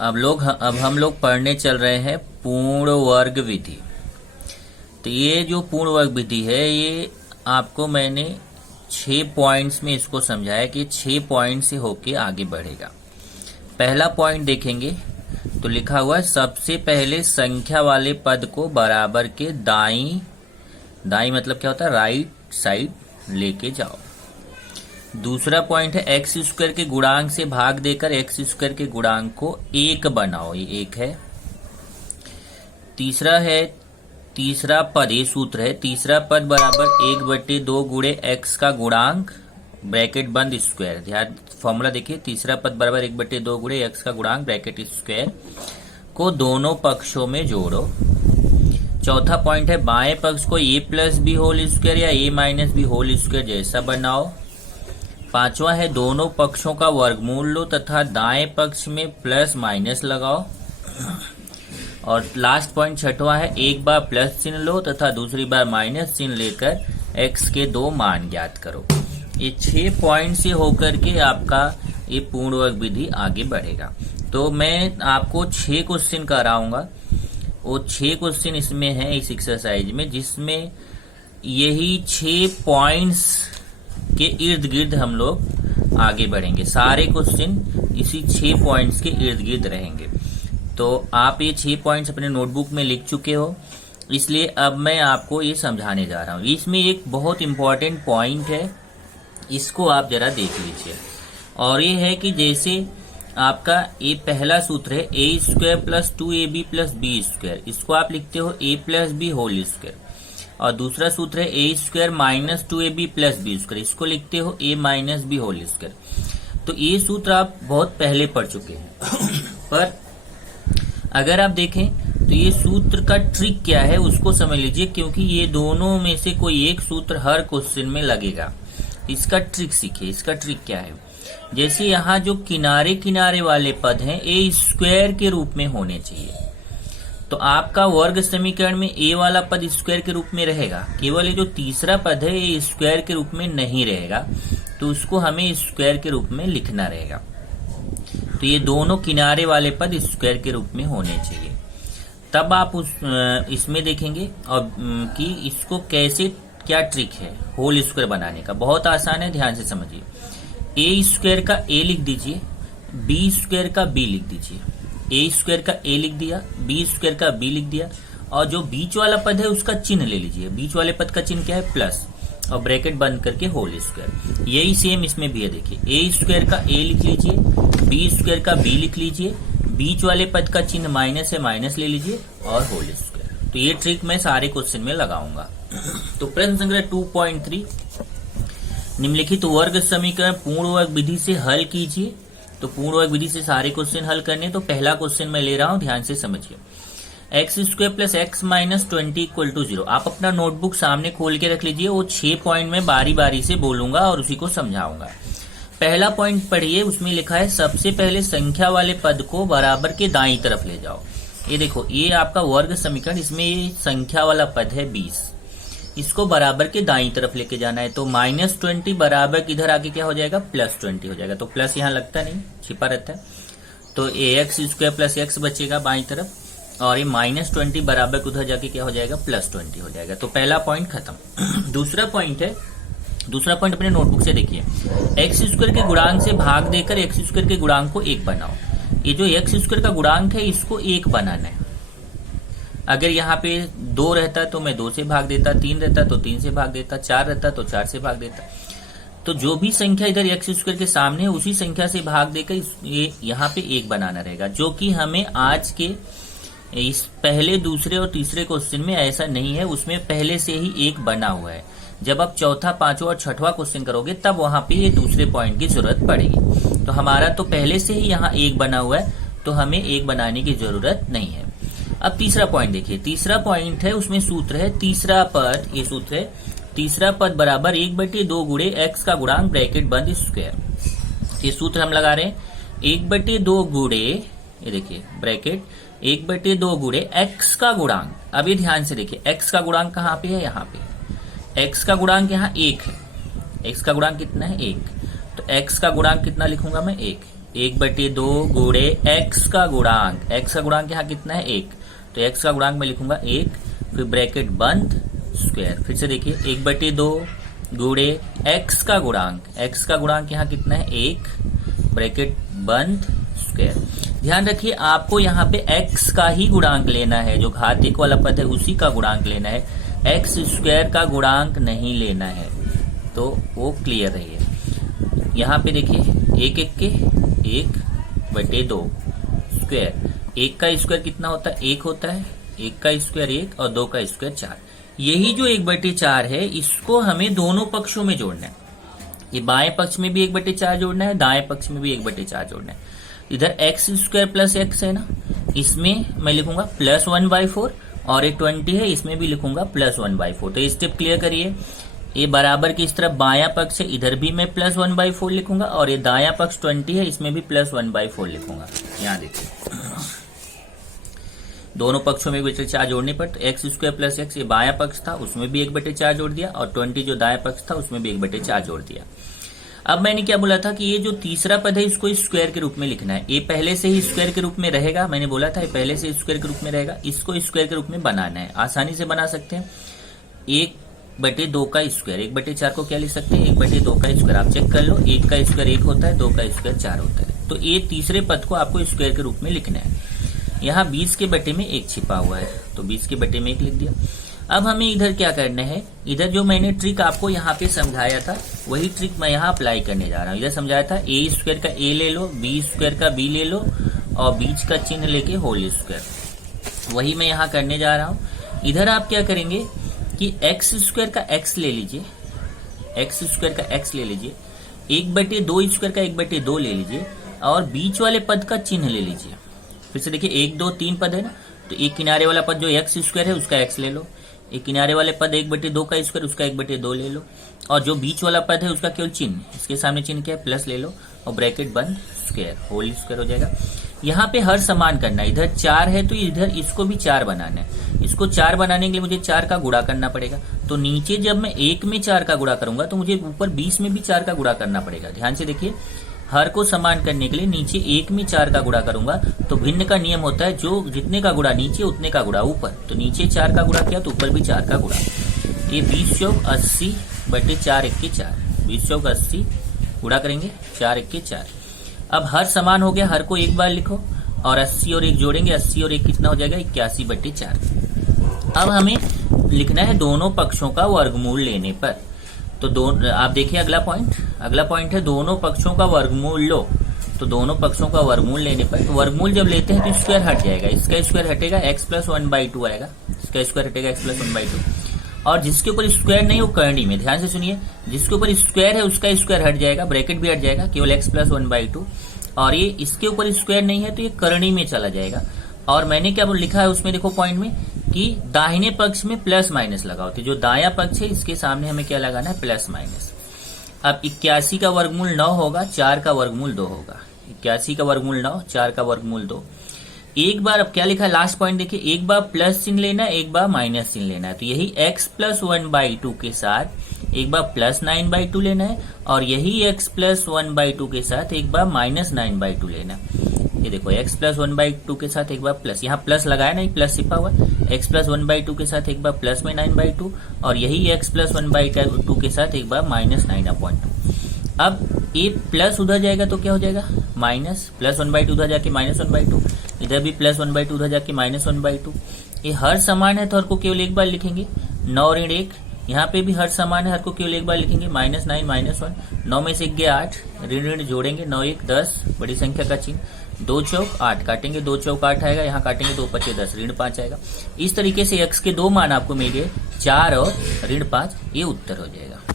अब हम लोग पढ़ने चल रहे हैं पूर्ण वर्ग विधि। तो ये जो पूर्ण वर्ग विधि है ये आपको मैंने 6 पॉइंट्स में इसको समझाया कि 6 पॉइंट से होके आगे बढ़ेगा। पहला पॉइंट देखेंगे तो लिखा हुआ है सबसे पहले संख्या वाले पद को बराबर के दाई मतलब क्या होता है, राइट साइड लेके जाओ। दूसरा पॉइंट है एक्स स्क्वायर के गुणांक से भाग देकर एक्स स्क्वायर के गुणांक को 1 बनाओ, ये 1 है। तीसरा पद, ये सूत्र है, तीसरा पद बराबर 1/2 गुणे एक्स का गुणांक ब्रैकेट बंद स्क्वायर। ध्यान फॉर्मूला देखिए, तीसरा पद बराबर 1/2 गुणे एक्स का गुणांक ब्रैकेट स्क्वायर को दोनों पक्षों में जोड़ो। चौथा पॉइंट है बाएं पक्ष को a plus b whole square या a minus b whole square जैसा बनाओ। पांचवा है दोनों पक्षों का वर्गमूल लो तथा दाएं पक्ष में प्लस माइनस लगाओ। और लास्ट पॉइंट छठवां है एक बार प्लस चिन्ह लो तथा दूसरी बार माइनस चिन्ह लेकर x के 2 मान ज्ञात करो। ये 6 पॉइंट से होकर के आपका ये पूर्ण वर्ग विधि आगे बढ़ेगा। तो मैं आपको 6 क्वेश्चन कराऊंगा, वो 6 क्वेश्चन इसमें है इस एक्सरसाइज में, जिसमें यही 6 पॉइंट्स के इर्द गिर्द हम लोग आगे बढ़ेंगे। सारे क्वेश्चन इसी 6 पॉइंट्स के इर्द गिर्द रहेंगे। तो आप ये 6 पॉइंट्स अपने नोटबुक में लिख चुके हो, इसलिए अब मैं आपको ये समझाने जा रहा हूँ। इसमें एक बहुत इंपॉर्टेंट पॉइंट है, इसको आप जरा देख लीजिए। और ये है कि जैसे आपका ये पहला सूत्र है a square plus 2ab plus b square, इसको आप लिखते हो a plus b whole square. और दूसरा सूत्र है a square minus 2ab plus b square, इसको लिखते हो a minus b whole square. तो ये सूत्र आप बहुत पहले पढ़ चुके हैं पर अगर आप देखें तो ये सूत्र का ट्रिक क्या है उसको समझ लीजिए, क्योंकि ये दोनों में से कोई एक सूत्र हर क्वेश्चन में लगेगा। इसका ट्रिक सीखिए। इसका ट्रिक क्या है, जैसे यहाँ जो किनारे किनारे वाले पद हैं a स्क्वायर के रूप में होने चाहिए, तो आपका वर्ग समीकरण में a वाला पद स्क्वायर के रूप में रहेगा। केवल ये जो तीसरा पद है ये स्क्वायर के रूप में नहीं रहेगा, तो उसको हमें स्क्वायर के रूप में लिखना रहेगा। तो ये दोनों किनारे वाले पद स्क्वायर के रूप में होने चाहिए। तब आप इसमें देखेंगे और कि इसको कैसे, क्या ट्रिक है होल स्क्वायर बनाने का। बहुत आसान है, ध्यान से समझिए। a स्क्वायर का a लिख दीजिए, b स्क्वायर का b लिख दीजिए। a स्क्वायर का a लिख दिया, b स्क्वायर का b लिख दिया, और जो बीच वाला पद है उसका चिन्ह ले लीजिए। बीच वाले पद का चिन्ह क्या है, प्लस, और ब्रैकेट बंद करके होल स्क्वायर। यही सेम इसमें भी है। देखिए a स्क्वायर का a लिख लीजिए, b स्क्वायर का b लिख लीजिए, बीच वाले पद का चिन्ह माइनस है, माइनस ले लीजिए, और होल स्क्वायर। तो ये ट्रिक मैं सारे क्वेश्चन में लगाऊंगा। तो प्रश्न संख्या 2.3, निम्नलिखित वर्ग समीकरण पूर्ण वर्ग विधि से हल कीजिए। तो पूर्ण वर्ग विधि से सारे क्वेश्चन हल करने। तो पहला क्वेश्चन मैं ले रहा हूं, ध्यान से समझिए। X square plus x minus 20 equal to 0। आप अपना नोटबुक सामने खोल के रख लीजिए, वो 6 पॉइंट में बारी बारी से बोलूंगा और उसी को समझाऊंगा। पहला पॉइंट पढ़िए, उसमें लिखा है सबसे पहले संख्या वाले पद को बराबर के दाईं तरफ ले जाओ। ये देखो, ये आपका वर्ग समीकरण, इसमें ये संख्या वाला पद है 20, इसको बराबर के दाईं तरफ लेके जाना है। तो -20 बराबर किधर आके क्या हो जाएगा, +20 हो जाएगा। तो प्लस यहाँ लगता नहीं, छिपा रहता है। तो ax स्क्वायर प्लस एक्स बचेगा बाईं तरफ, और ये -20 बराबर उधर जाके क्या हो जाएगा, +20 हो जाएगा। तो पहला पॉइंट खत्म। दूसरा पॉइंट अपने नोटबुक से देखिए। एक्स स्क्वायर के गुणांक से भाग देकर एक्स स्क्वायर के गुणांक को 1 बनाओ। ये जो एक्स स्क्वायर का गुणांक है इसको 1 बनाना है। अगर यहाँ पे 2 रहता तो मैं 2 से भाग देता, 3 रहता तो 3 से भाग देता, 4 रहता तो 4 से भाग देता। तो जो भी संख्या इधर एक्स स्क्वायर के सामने है उसी संख्या से भाग देकर ये यहाँ पे 1 बनाना रहेगा, जो कि हमें आज के इस पहले, दूसरे और तीसरे क्वेश्चन में ऐसा नहीं है। उसमें पहले से ही 1 बना हुआ है। जब आप चौथा, पांचवा और छठवां क्वेश्चन करोगे तब वहां पे ये दूसरे पॉइंट की जरूरत पड़ेगी। तो हमारा तो पहले से ही यहाँ 1 बना हुआ है, तो हमें 1 बनाने की जरूरत नहीं है। अब तीसरा पॉइंट देखिए। तीसरा पॉइंट है, उसमें सूत्र है तीसरा पद, ये सूत्र है तीसरा पद बराबर 1/2 गुणे एक्स का गुणांक ब्रैकेट बंद स्क्वायर। ये सूत्र हम लगा रहे हैं 1/2 गुणे, ये देखिए ब्रैकेट 1/2 गुणे एक्स का गुणांक। अब ये ध्यान से देखिए, एक्स का गुणांक कहाँ पे है, यहाँ पे। एक्स का गुणांक यहाँ 1 है। एक्स का गुणांक कितना है, 1। तो एक्स का गुणांक कितना लिखूंगा मैं, 1। एक बटे दो गुणे एक्स का गुणांक, एक्स का गुणांक यहाँ कितना है 1, तो एक्स का गुणांक मैं लिखूंगा 1, फिर ब्रैकेट बंद स्क्वायर। फिर से देखिए 1/2 गुणे एक्स का गुणांक, एक्स का गुणांक यहाँ कितना है 1, ब्रैकेट बंद स्क्वायर। ध्यान रखिए आपको यहाँ पे एक्स का ही गुणांक लेना है, जो घातीय वाला पद है उसी का गुणांक लेना है, एक्स स्क्वायर का गुणांक नहीं लेना है, तो वो क्लियर रहिए। यहाँ पे देखिए 1 1 के 1/2 स्क्वायर, 1 का स्क्वायर कितना होता है 1 होता है, 1 का स्क्वायर 1 और 2 का स्क्वायर 4। यही जो 1/4 है इसको हमें दोनों पक्षों में जोड़ना है, ये बाएं पक्ष में भी 1/4 जोड़ना है, दाएं पक्ष में भी 1/4 जोड़ना है। इधर एक्स स्क्वायर प्लस एक्स है ना, इसमें मैं लिखूंगा +1/4 और ये 20 है, इसमें भी लिखूंगा +1/4। तो ये स्टेप क्लियर करिए। ये बराबर की इस तरफ बायां पक्ष है, इधर भी मैं +1/4 लिखूंगा, और ये दायां पक्ष 20 है, इसमें भी +1/4 लिखूंगा। यहाँ देखिए दोनों पक्षों में 1/4 जोड़ने पर एक्स स्क्वायर प्लस एक्स, ये बायां पक्ष था उसमें भी 1/4 जोड़ दिया, और 20 जो दायां पक्ष था उसमें भी 1/4 जोड़ दिया। अब मैंने क्या बोला था कि ये जो तीसरा पद है इसको स्क्वायर के रूप में लिखना है, ये पहले से ही स्क्वायर के रूप में रहेगा, मैंने बोला था ये पहले से स्क्वायर के रूप में रहेगा, इसको स्क्वायर के रूप में बनाना है। आसानी से बना सकते हैं, 1/2 का स्क्वायर, 1/4 को क्या लिख सकते हैं 1/2 का स्क्वायर, आप चेक कर लो, 1 का स्क्वायर 1 होता है, 2 का स्क्वायर 4 होता है। तो ये तीसरे पद को आपको स्क्वायर के रूप में लिखना है। यहाँ 20 के बटे में 1 छिपा हुआ है, तो 20 के बटे में 1 लिख दिया। अब हमें इधर क्या करना है, इधर जो मैंने ट्रिक आपको यहाँ पे समझाया था वही ट्रिक मैं यहाँ अप्लाई करने जा रहा हूँ। इधर समझाया था ए स्क्वायर का ए ले लो, बी स्क्वायर का बी ले लो, और बीच का चिन्ह लेके होल स्क्वायर, वही मैं यहाँ करने जा रहा हूँ। इधर आप क्या करेंगे कि एक्स स्क्वायर का एक्स ले लीजिए, एक्स स्क्वायर का एक्स ले लीजिए, 1/2 स्क्वायर का 1/2 ले लीजिए, और बीच वाले पद का चिन्ह ले लीजिए। फिर से देखिए 1 2 3 पद है ना, तो एक किनारे वाला पद जो एक्स स्क्वायर है उसका एक्स ले लो, एक किनारे वाले पद 1/2 का स्क्वायर उसका 1/2 ले लो, और जो बीच वाला पद है उसका केवल चिन्ह, इसके सामने चिन्ह क्या है प्लस ले लो, और ब्रैकेट बंद स्क्वायर, होल स्क्वायर हो जाएगा। यहाँ पे हर समान करना है, इधर 4 है तो इधर इसको भी 4 बनाना है, इसको 4 बनाने के लिए मुझे 4 का गुणा करना पड़ेगा। तो नीचे जब मैं 1 में 4 का गुणा करूंगा तो मुझे ऊपर 20 में भी 4 का गुणा करना पड़ेगा। ध्यान से देखिए, हर को समान करने के लिए नीचे 1 में 4 का गुणा करूंगा, तो भिन्न का नियम होता है जो जितने का गुणा नीचे उतने का गुणा ऊपर, तो नीचे 4 का गुणा किया तो ऊपर भी 4 का गुणा। ये 20 चौक 80 बटे 4 1 के 4, 20 चौक 80 गुणा करेंगे 4 1 के 4। अब हर समान हो गया, हर को एक बार लिखो, और 80 और 1 जोड़ेंगे, 80 और 1 कितना हो जाएगा 81/4। अब हमें लिखना है दोनों पक्षों का वर्गमूल लेने पर। तो दोनों आप देखिए अगला पॉइंट है दोनों पक्षों का वर्गमूल लो। तो दोनों पक्षों का वर्गमूल लेने पर, तो वर्गमूल जब लेते हैं तो स्क्वायर हट जाएगा, इसका स्क्वायर हटेगा x + 1/2 आएगा, इसका स्क्वायर हटेगा x + 1/2, और जिसके ऊपर स्क्वायर नहीं वो करनी में, ध्यान से सुनिए, जिसके ऊपर स्क्वायर है उसका स्क्वायर हट जाएगा, ब्रैकेट भी हट जाएगा, केवल x + 1/2, और ये इसके ऊपर स्क्वायर नहीं है तो ये करनी में चला जाएगा। और मैंने क्या लिखा है उसमें देखो पॉइंट में कि दाहिने पक्ष में प्लस माइनस लगाओ, तो जो दाया पक्ष है इसके सामने हमें क्या लगाना है प्लस माइनस। अब 81 का वर्गमूल 9 होगा, 4 का वर्गमूल 2 होगा, 81 का वर्गमूल 9, 4 का वर्गमूल 2। एक बार अब क्या लिखा है लास्ट पॉइंट देखिए, एक बार प्लस चिन्ह लेना है, एक बार माइनस चिन्ह लेना है, तो यही x + 1/2 के साथ एक बार +9/2 लेना है, और यही x + 1/2 के साथ एक बार -9/2 लेना है। ये देखो x + 1/2 के साथ एक बार प्लस, यहाँ प्लस लगाया नहीं, प्लस छिपा हुआ, x + 1/2 के साथ एक बार प्लस में 9/2, और यही x + 1/2 के साथ एक बार -9/2। अब ये प्लस उधर जाएगा तो क्या हो जाएगा माइनस, +1/2 उधर जाके -1/2, इधर भी +1/2 उधर जाके -1/2। ये हर समान है तो हर को केवल एक बार लिखेंगे, 9 ऋण 1, यहाँ पे भी हर समान है, हर को केवल एक बार लिखेंगे, -9 -1, 9 में से 1 गया 8, ऋण ऋण जोड़ेंगे, 9 1 10, बड़ी संख्या का चिन्ह, 2 चौक 8 काटेंगे, 2 चौक 8 आएगा, यहाँ काटेंगे 2 5 10, ऋण 5 आएगा। इस तरीके से x के 2 मान आपको मिल गए, 4 और ऋण 5, ये उत्तर हो जाएगा।